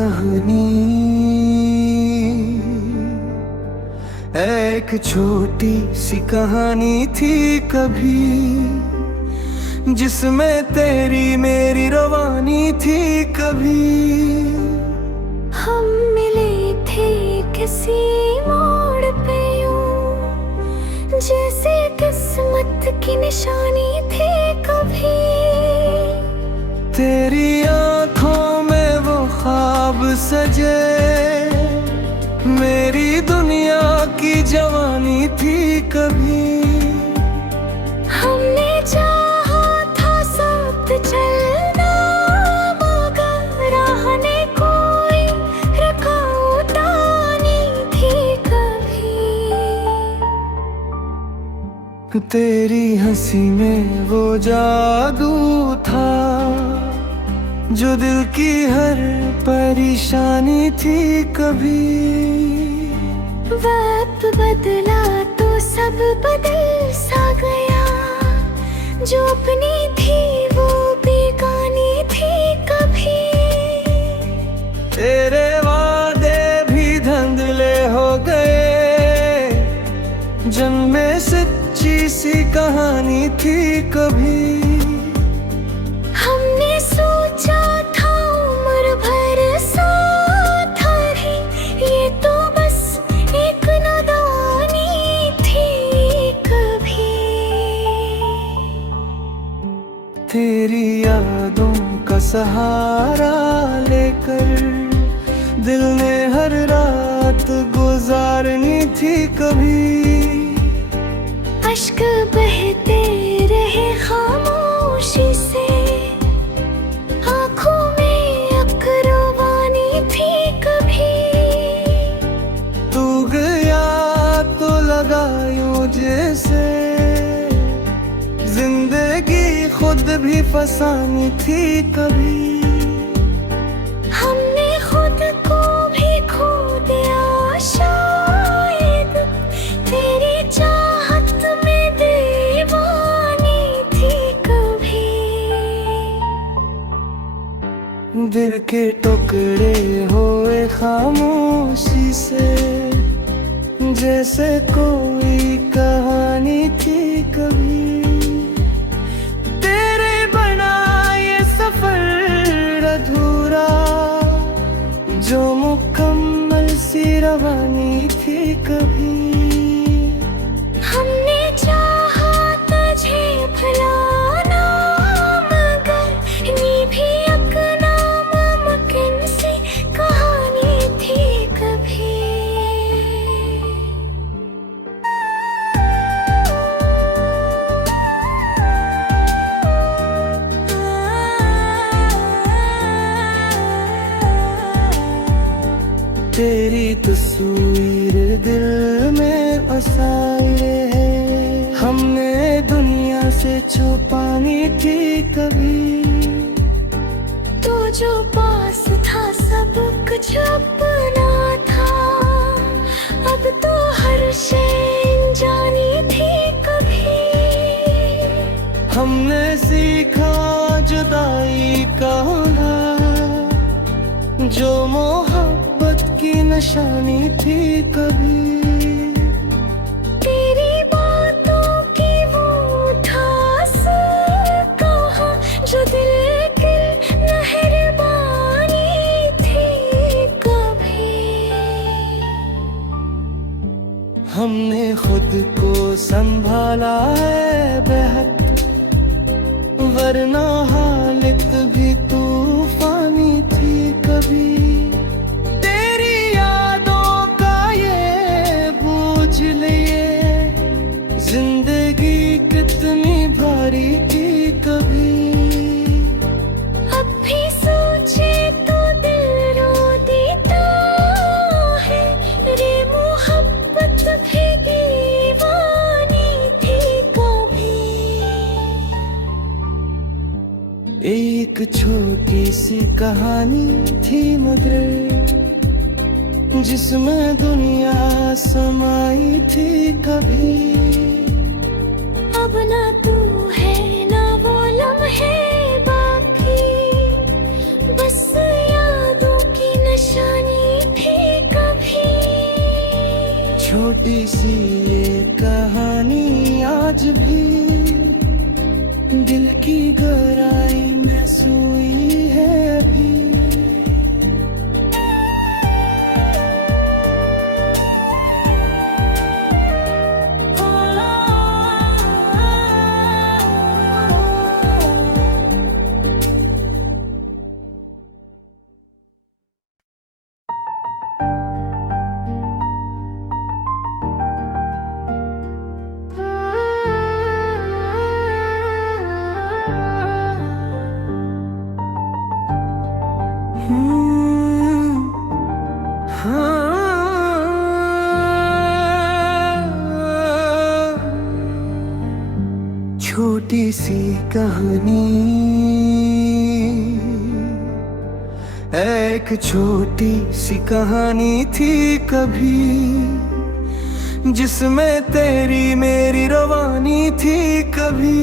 कहानी, एक छोटी सी कहानी थी कभी, जिसमें तेरी मेरी रवानी थी कभी। हम मिले थे किसी मोड़ पे यूं, जैसे किस्मत की निशानी थी कभी। तेरी आंखों में वो ख्वाब सजे, मेरी दुनिया की जवानी थी कभी। हमने चाहा था साथ चलना, मगर राह ने कोई रुकावटानी थी कभी। तेरी हंसी में वो जादू था, जो दिल की हर परेशानी थी कभी। वक्त बदला तो सब बदल सा गया, जो अपनी थी वो बेगानी थी कभी। तेरे वादे भी धुंधले हो गए, जन्मे सच्ची सी कहानी थी कभी। हमने सोचा था उम्र भर साथ रहे, ये तो बस एक नादानी थी कभी। तेरी यादों का सहारा लेकर दिल ने हर रात गुजारनी थी कभी। अश्क बहते रहे खामोशी से, आँखों में अकरवानी थी कभी। तू गया तो लगा यूं जैसे, जिंदगी खुद भी फसानी थी कभी। हमने खुद को भी खो दिया शायद, तेरी चाहत में दीवानी थी कभी। दिल के टुकड़े हुए खामोशी से, जैसे कोई कहानी थी कभी। तेरे बना ये सफर अधूरा, जो मुकम्मल सी रवानी थी कभी। हमने चाहा तुझे भुलाना, मगर ये भी एक नामुमकिन सी कहानी थी कभी। तेरी तस्वीर दिल में बसाए है, हमने दुनिया से छुपानी थी कभी। तो जो पास था सब कुछ अपना था, अब तो हर शय जानी थी कभी। हमने सीखा जुदाई का होना, जो मोहब्बत की निशानी थी कभी। तेरी बातों की वो उठास कहाँ, जो दिल की मेहरबानी थी कभी। हमने खुद को संभाला है बेहद, वरना हालत भी तूफानी थी कभी। तेरी यादों का ये बोझ लिए, जिंदगी कितनी भारी थी कभी। अब भी सोचे तो दिल रो देता है, रे मोहब्बत भी दीवानी थी कभी। एक छोटी सी कहानी थी मगर, जिसमें दुनिया समाई थी कभी। अब ना तू है ना वो लम्हे बाकी, बस यादों की आज भी दिल की गहराई में सोई है अभी। छोटी सी कहानी, एक छोटी सी कहानी थी कभी, जिसमें तेरी मेरी रवानी थी कभी।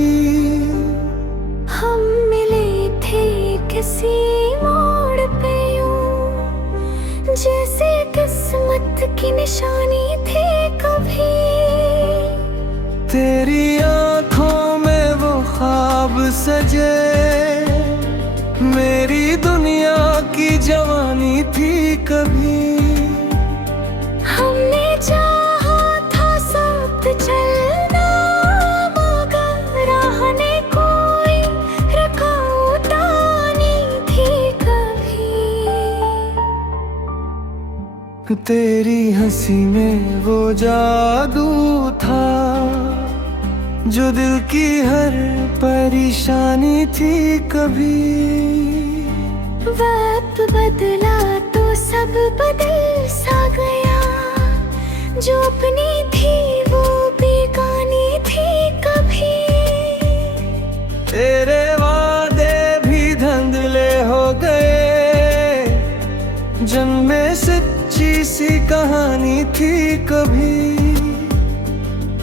हम मिले थे किसी मोड़ पे यूं, जैसे किस्मत की निशानी थी कभी। तेरी आंखों में वो ख्वाब सजे, मेरी दुनिया की जवानी थी कभी। हमने चाहा था साथ चलना, मगर राह ने कोई रुकावटानी थी कभी। तेरी हंसी में वो जादू था, जो दिल की हर परेशानी थी कभी। वक्त बदला तो सब बदल सा गया, जो अपनी थी वो बेगानी थी कभी। तेरे वादे भी धुंधले हो गए, जन्मे सच्ची सी कहानी थी कभी।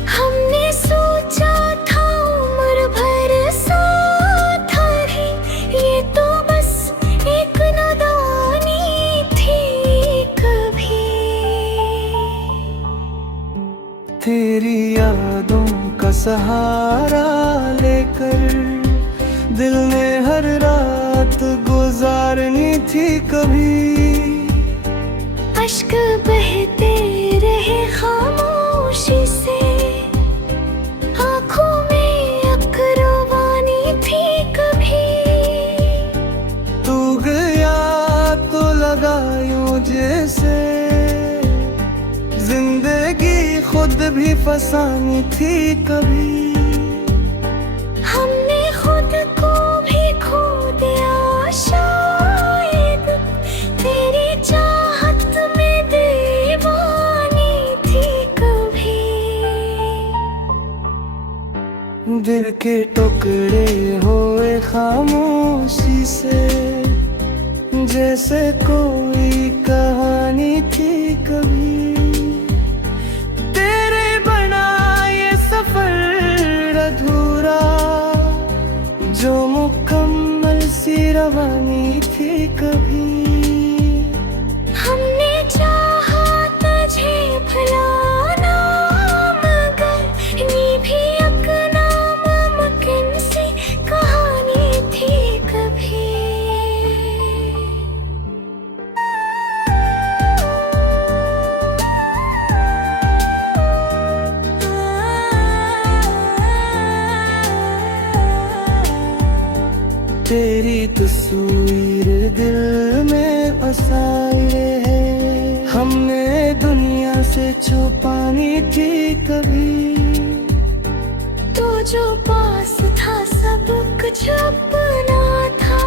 हमने सोचा था उम्र भर साथ रहे, ये तो बस एक नादानी थी कभी। तेरी यादों का सहारा लेकर दिल ने हर रात गुजारनी थी कभी। अश्क बहते रहे खामोशी से, आँखों में अकरवानी थी कभी। तू गया तो लगा यूं जैसे जिंदगी खुद भी फसानी थी कभी। हमने खुद को भी खो दिया शायद, तेरी चाहत में दीवानी थी कभी। दिल के टुकड़े होए खामोशी से, जैसे कोई कहानी थी कभी। तेरे बना ये सफर अधूरा, जो मुकम्मल सी रवानी थी कभी। हमने चाहा तुझे भुलाना, मगर ये भी एक नामुमकिन सी कहानी थी कभी। तेरी तस्वीर दिल में बसाए है, हमने दुनिया से छुपानी थी कभी। तो जो पास था सब कुछ अपना था,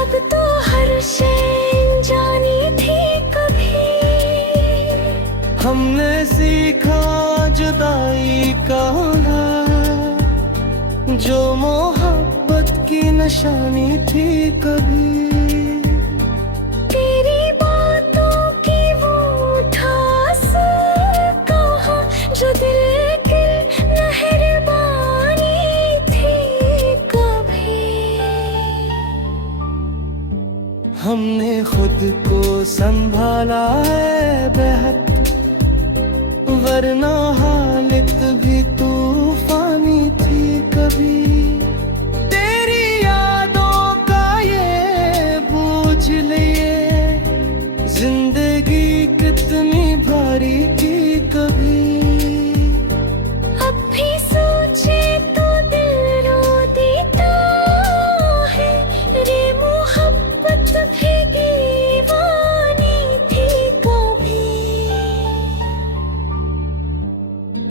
अब तो हर शय जानी थी कभी। हमने सीखा जुदाई का होना, जो मोहब्बत की निशानी थी कभी। तेरी बातों की वो ठास कहाँ, जो दिल की मेहरबानी थी कभी। हमने खुद को संभाला है बेहद, वरना हालत भी तू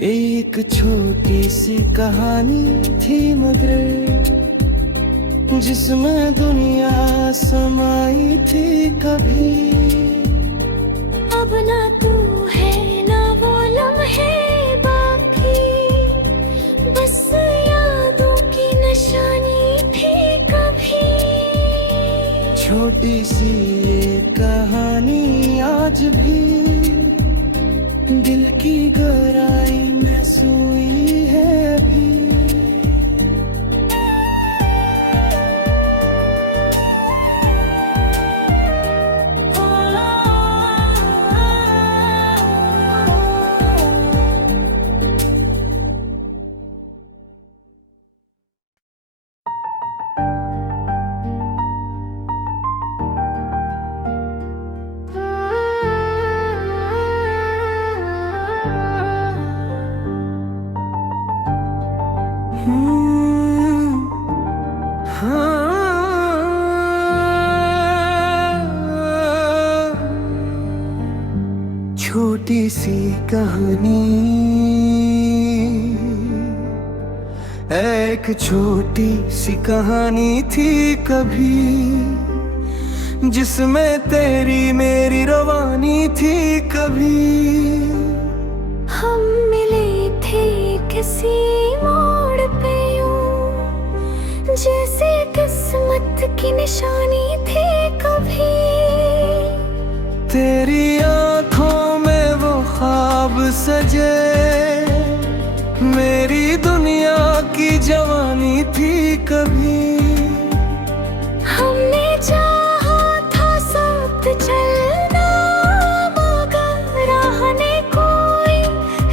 एक छोटी सी कहानी थी मगर जिसमें दुनिया समाई थी कभी। अब ना तू है ना वो लम्हे बाकी, बस यादों की निशानी थी कभी। छोटी सी ये कहानी आज भी दिल की गहराई में सोई है अभी। छोटी सी कहानी, एक छोटी सी कहानी थी कभी जिसमें तेरी मेरी रवानी थी कभी। हम मिले थे किसी मोड़ पे यूं, जैसे किस्मत की निशानी थी कभी। तेरी आँखों में वो ख्वाब सजे, मेरी दुनिया की जवानी थी कभी। हमने चाहा था साथ चलना, मगर राह ने कोई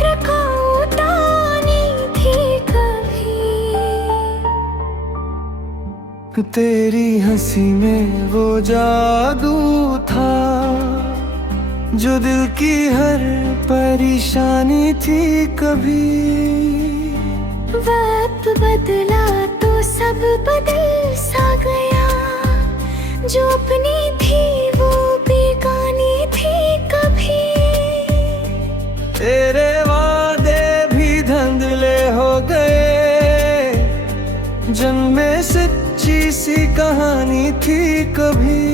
रुकावटानी थी कभी। तेरी हंसी में वो जादू था जो दिल की हर परेशानी थी कभी। वक्त बदला तो सब बदल सा गया, जो अपनी थी वो बेगानी थी कभी। तेरे वादे भी धुंधले हो गए, जन्मे सच्ची सी कहानी थी कभी।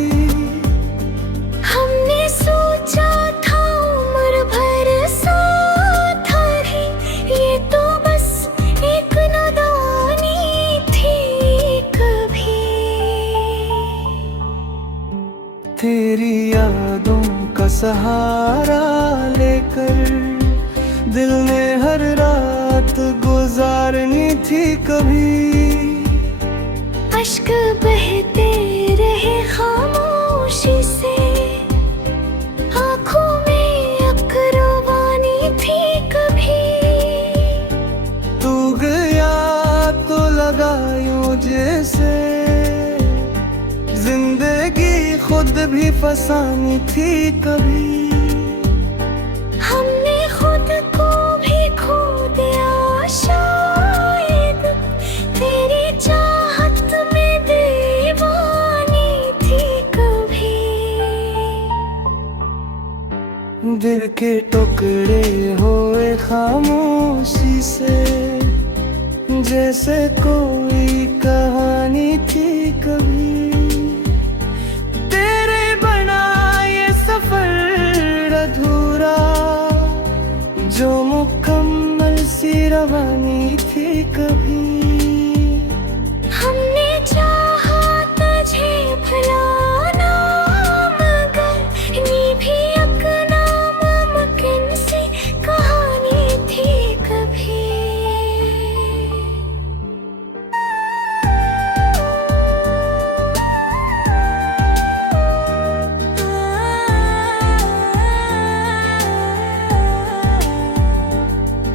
हमने सोचा था उम्र भर साथ रहे, ये तो बस एक नादानी थी कभी। तेरी यादों का सहारा लेकर दिल ने हर रात गुजारनी थी कभी। अश्क बहते रहे खामोशी से, आँखों में अकरवानी थी कभी। तू गया तो लगा यूं जैसे जिंदगी खुद भी फसानी थी कभी। हमने खुद को भी खो दिया शायद, तेरी चाहत में दीवानी थी कभी। दिल के टुकड़े हुए खामोशी से, जैसे कोई कहानी थी कभी। तेरे बना ये सफर अधूरा, जो मुकम्मल सी रवानी थी कभी। हमने चाहा तुझे भुलाना, मगर ये भी एक नामुमकिन सी कहानी थी कभी।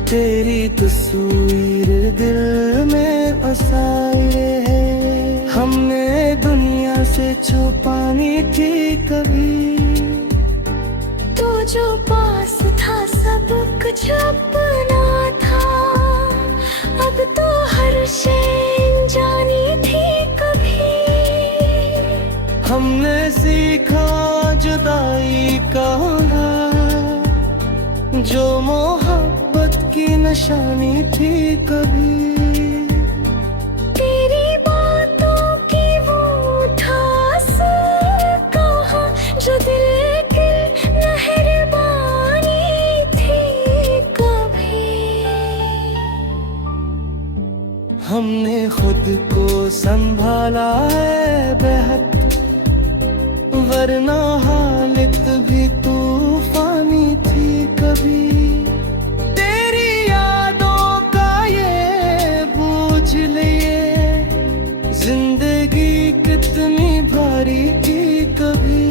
तेरी तस्वीर दिल में बसाए है, हमने दुनिया से छुपानी थी कभी। तो जो पास था सब कुछ अपना था, अब तो हर शय जानी थी कभी। हमने सीखा जुदाई का, जो मोहब्बत की निशानी थी कभी। तेरी बातों की वो ठास कहाँ जो दिल की मेहरबानी थी कभी। हमने खुद को संभाला है बेहद, वरना हालत भी तूफानी थी कभी। तेरी यादों का ये बोझ लिए जिंदगी कितनी भारी थी कभी।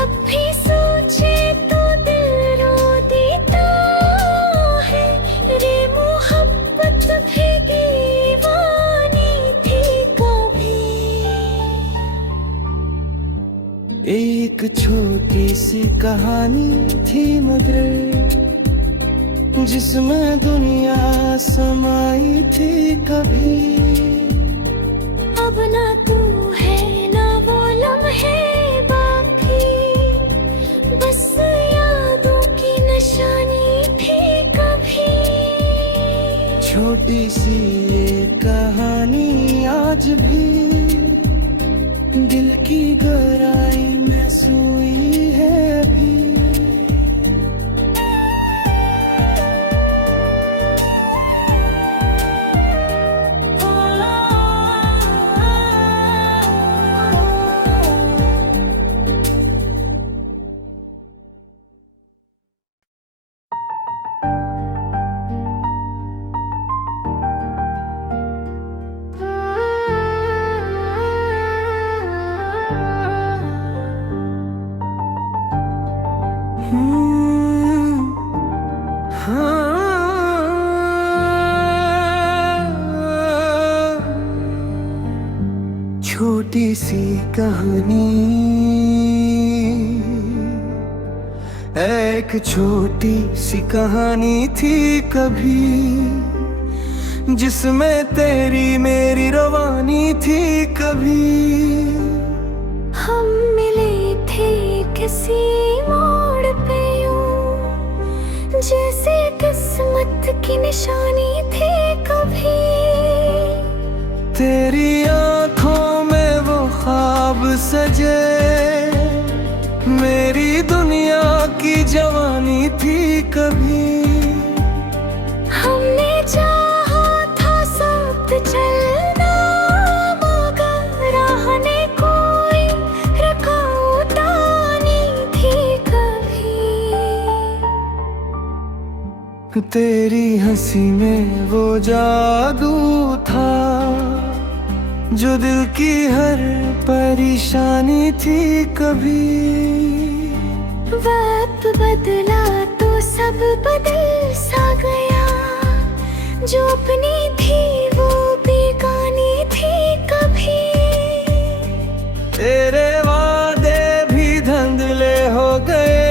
अब भी सोचे तो दिल रो देता है, रे मोहब्बत भी दीवानी थी कभी। एक छोटी सी कहानी थी मगर, जिसमें दुनिया समाई थी कभी। अब ना तू है ना वो लम्हे बाकी, बस यादों की निशानी थी कभी। छोटी सी ये कहानी आज भी दिल की गहराई में सोई है अभी। छोटी सी कहानी, एक छोटी सी कहानी थी कभी, जिसमें तेरी मेरी रवानी थी कभी। हम मिले थे किसी मोड़ पे यूं, जैसे किस्मत की निशानी थी कभी। तेरी आंखों में वो ख्वाब सजे, मेरी दुनिया की जवानी थी कभी। हमने चाहा था साथ चलना, मगर राह ने कोई रुकावटानी थी कभी। तेरी हंसी में वो जादू था, जो दिल की हर परेशानी थी कभी। वक्त बदला तो सब बदल सा गया, जो अपनी थी वो बेगानी थी कभी। तेरे वादे भी धुंधले हो गए,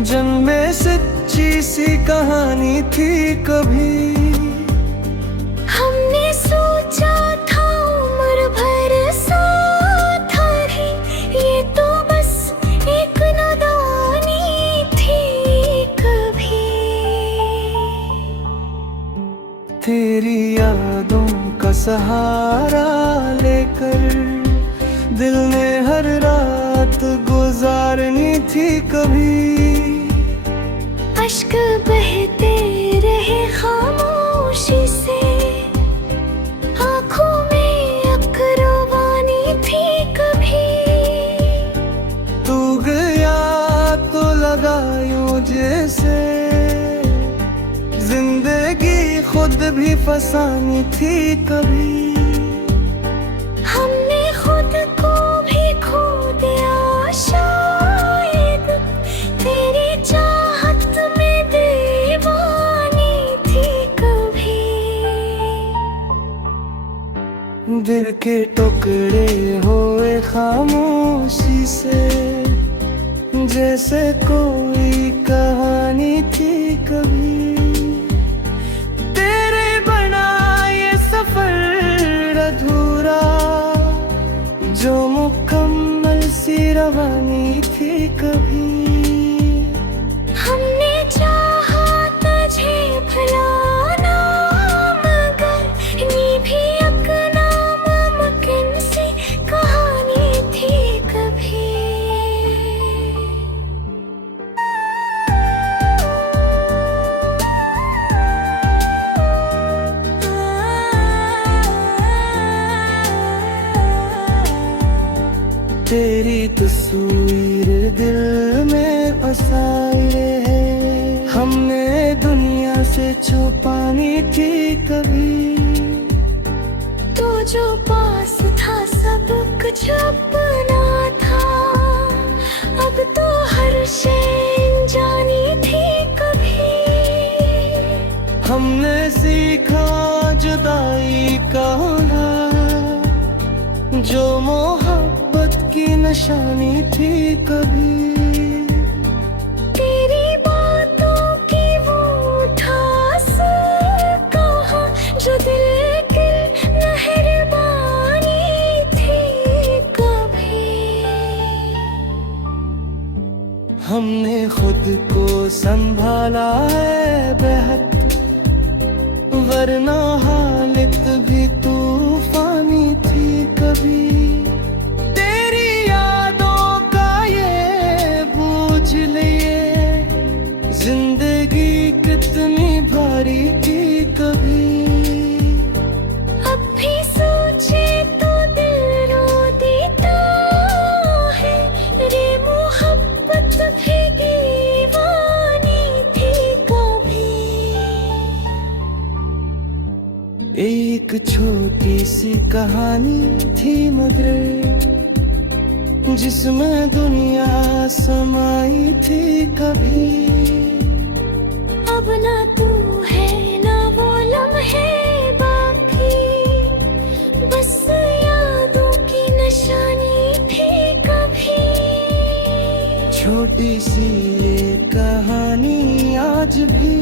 जन्मे सच्ची सी कहानी थी कभी। हमने सोचा था उम्र भर साथ रहे, ये तो बस एक नादानी थी कभी। तेरी यादों का सहारा लेकर दिल ने हर रात गुजारनी थी कभी। अश्क बहते रहे खामोशी से, आँखों में अकरवानी थी कभी। तू गया तो लगा यूं जैसे जिंदगी खुद भी फसानी थी कभी। हमने खुद को भी खो दिया शायद, तेरी चाहत में दीवानी थी कभी। दिल के टुकड़े हुए खामोशी से, जैसे कोई कहानी थी कभी। तेरे बना ये सफर अधूरा, जो मुकम्मल सी रवानी थी कभी। हमने चाहा तेरी तस्वीर दिल में बसाए है। हमने दुनिया से छुपानी थी कभी, तो जो पास था सब कुछ अपना था। अब तो हर शय जानी थी कभी। हमने सीखा जुदाई का जो मोहब्बत की निशानी थी कभी। तेरी बातों की वो ठास कहाँ जो दिल की मेहरबानी थी कभी। हमने खुद को संभाला है बेहद, वरना हालत भी तूफानी थी कभी। तेरी यादों का ये बूझ लिए जिंदगी कितनी भारी थी कभी। अब भी सोचे तो दिल रो देता है, रे मोहब्बत भी दीवानी थी कभी। एक छोटी सी कहानी थी मगर जिसमें दुनिया समाई थी कभी। अब ना तू है ना वो लम्हे बाकी, बस यादों की निशानी थी कभी। छोटी सी ये कहानी आज भी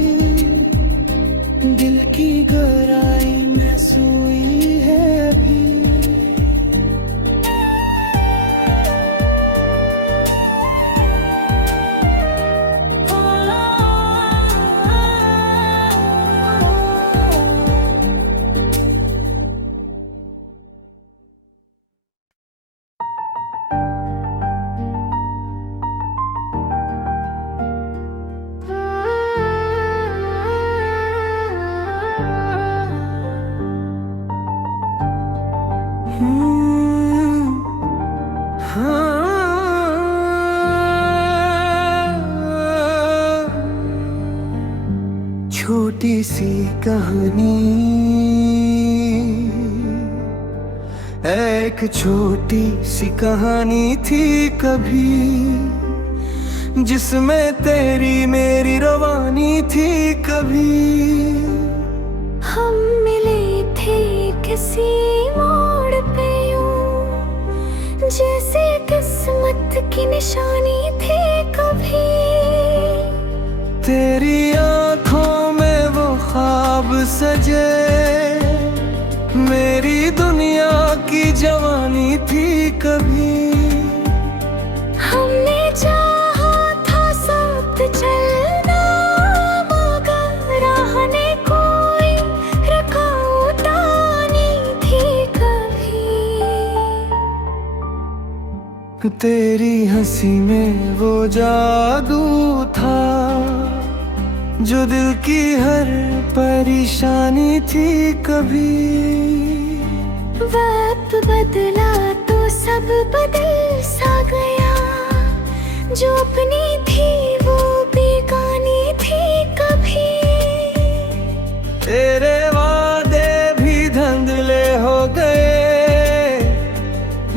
दिल की गहराई में सोई है अभी। छोटी सी कहानी, एक छोटी सी कहानी थी कभी जिसमें तेरी मेरी रवानी थी कभी। हम मिले थे किसी मोड़ पे यूं, जैसे किस्मत की निशानी थी कभी। तेरी आँखों में वो ख्वाब सजे, मेरी दुनिया की जवानी थी कभी। हमने चाहा था साथ चलना, मगर राह ने कोई रुकावटानी थी कभी। तेरी हंसी में वो जादू था जो दिल की हर परेशानी थी कभी। वक्त बदला तो सब बदल सा गया, जो अपनी थी वो बेगानी थी कभी। तेरे वादे भी धुंधले हो गए,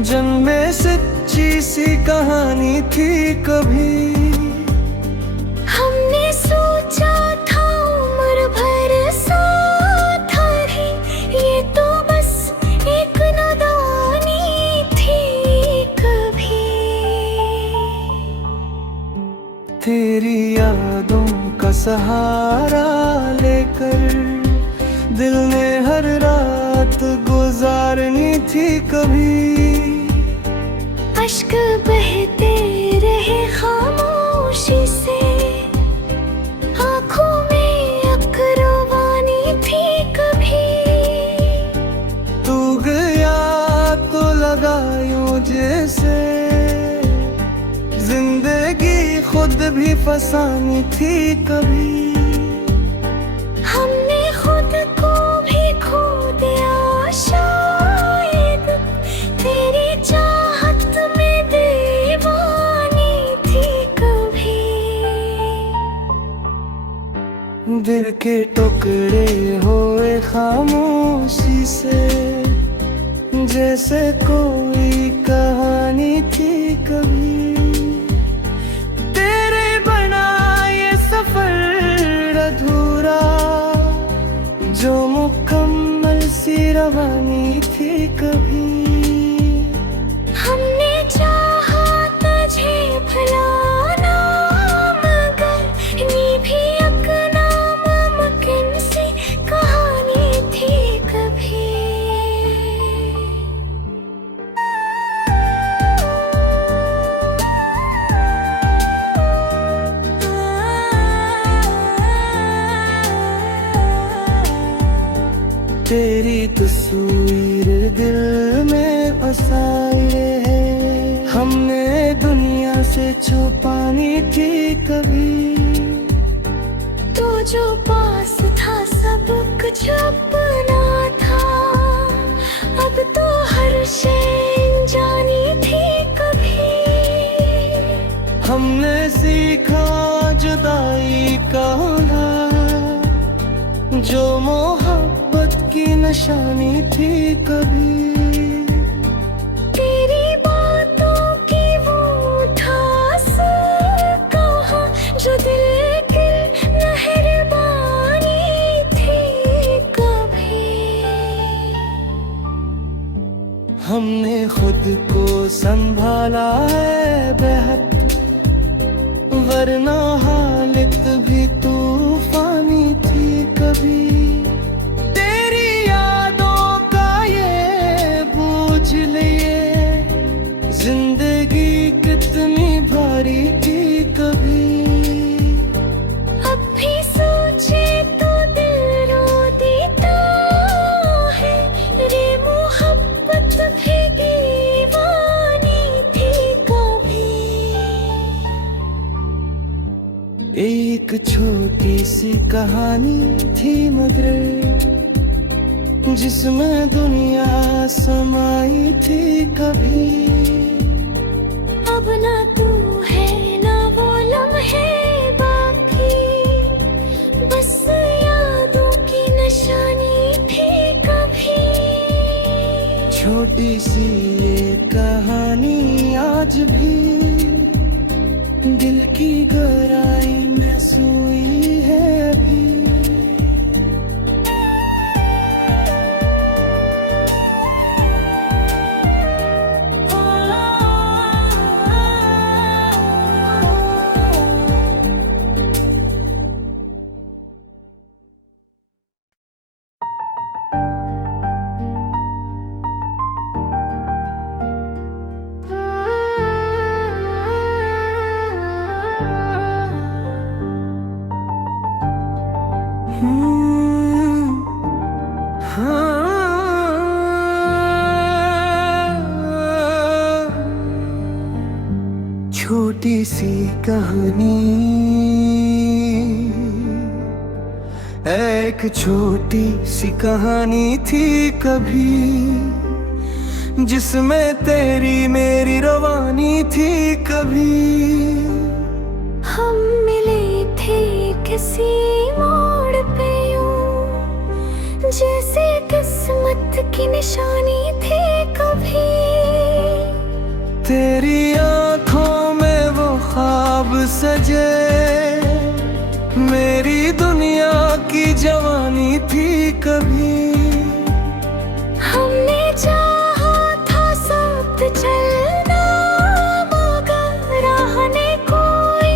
जन्मे सच्ची सी कहानी थी कभी। हमने सोचा था उम्र भर साथ रहे, ये तो बस एक नादानी थी कभी। तेरी यादों का सहारा लेकर दिल ने हर रात गुजारनी थी कभी। अश्क बहते रहे खामोशी से, आँखों में अकरवानी थी कभी। तू गया तो लगा यूं जैसे जिंदगी खुद भी फसानी थी कभी। हमने खुद को भी खो दिया शायद, तेरी चाहत में दिल के टुकड़े हुए खामोशी से, जैसे कोई कहानी थी कभी। तेरे बना ये सफर अधूरा, जो मुकम्मल सी रवानी थी कभी। हमने चाहा तुझे भुलाना, मगर ये भी एक नामुमकिन सी कहानी थी कभी। तेरी तस्वीर दिल में बसाए है, हमने दुनिया से छुपानी थी कभी। तो जो पास था सब कुछ अपना था, अब तो हर शय जानी थी कभी। हमने सीखा जुदाई का हुनर, जो मोहब्बत की निशानी थी कभी। तेरी बातों की वो उठास कहाँ, जो दिल की मेहरबानी थी कभी। हमने खुद को संभाला है बेहद, वरना हालत भी तूफानी थी कभी। तेरी यादों का ये बूझ लिए, जिंदगी कितनी भारी थी कभी। अब भी सोचे तो दिल रो देता है, रे मोहब्बत भी दीवानी थी कभी। एक छोटी सी कहानी थी मगर, जिसमें दुनिया समाई थी कभी। अब ना तू है ना वो लम्हे बाकी, बस यादों की निशानी थी कभी। छोटी सी ये कहानी आज भी दिल की गहराई में सोई है अभी। छोटी सी कहानी, एक छोटी सी कहानी थी कभी, जिसमें तेरी मेरी रवानी थी कभी। हम मिले थे किसी मोड़ पे यूं, जैसे किस्मत की निशानी थी कभी। तेरी आंखों में वो ख्वाब सजे, मेरी दुनिया की जवानी थी कभी। हमने चाहा था साथ चलना, मगर राह ने कोई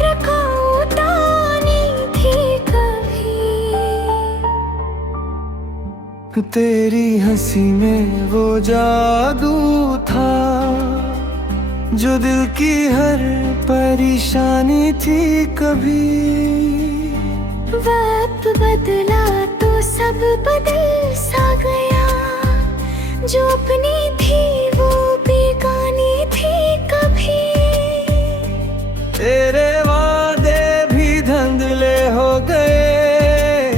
रुकावटानी थी कभी। तेरी हंसी में वो जादू था, जो दिल की हर परेशानी थी कभी। वक्त बदला तो सब बदल सा गया, जो अपनी थी वो बेगानी थी कभी। तेरे वादे भी धुंधले हो गए,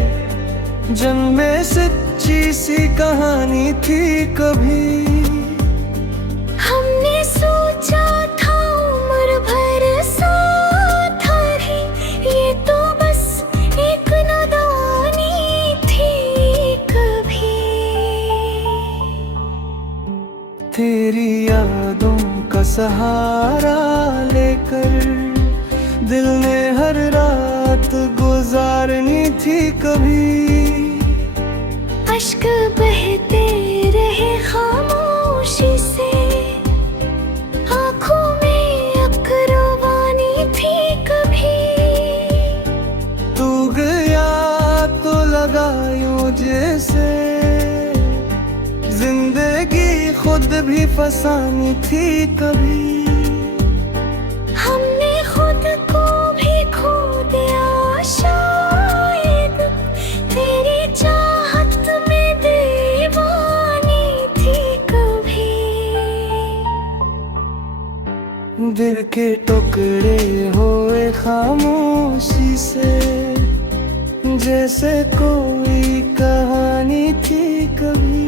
जन्मे सच्ची सी कहानी थी कभी। हमने सोचा था उम्र भर साथ रहे, ये तो बस एक सहारा लेकर दिल ने हर रात गुजारनी थी कभी। अश्क बहते रहे खामोशी से, आँखों में अकरवानी थी कभी। तू गया तो लगा यूं जैसे जिंदगी खुद भी फसानी थी कभी। हमने खुद को भी खो दिया शायद, तेरी चाहत में दीवानी थी कभी। दिल के टुकड़े हुए खामोशी से, जैसे कोई कहानी थी कभी।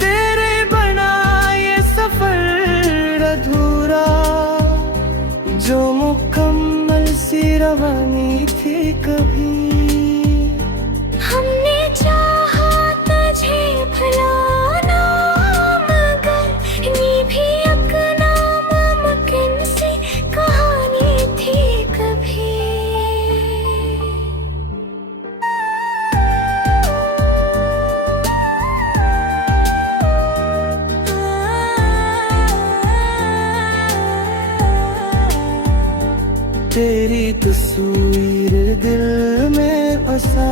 तेरे बना ये सफर अधूरा, जो मुकम्मल सी रवानी थी कभी। हमने चाहा तुझे भुलाना, मगर ये भी एक नामुमकिन सी कहानी थी कभी। तेरी तस्वीर दिल में बसा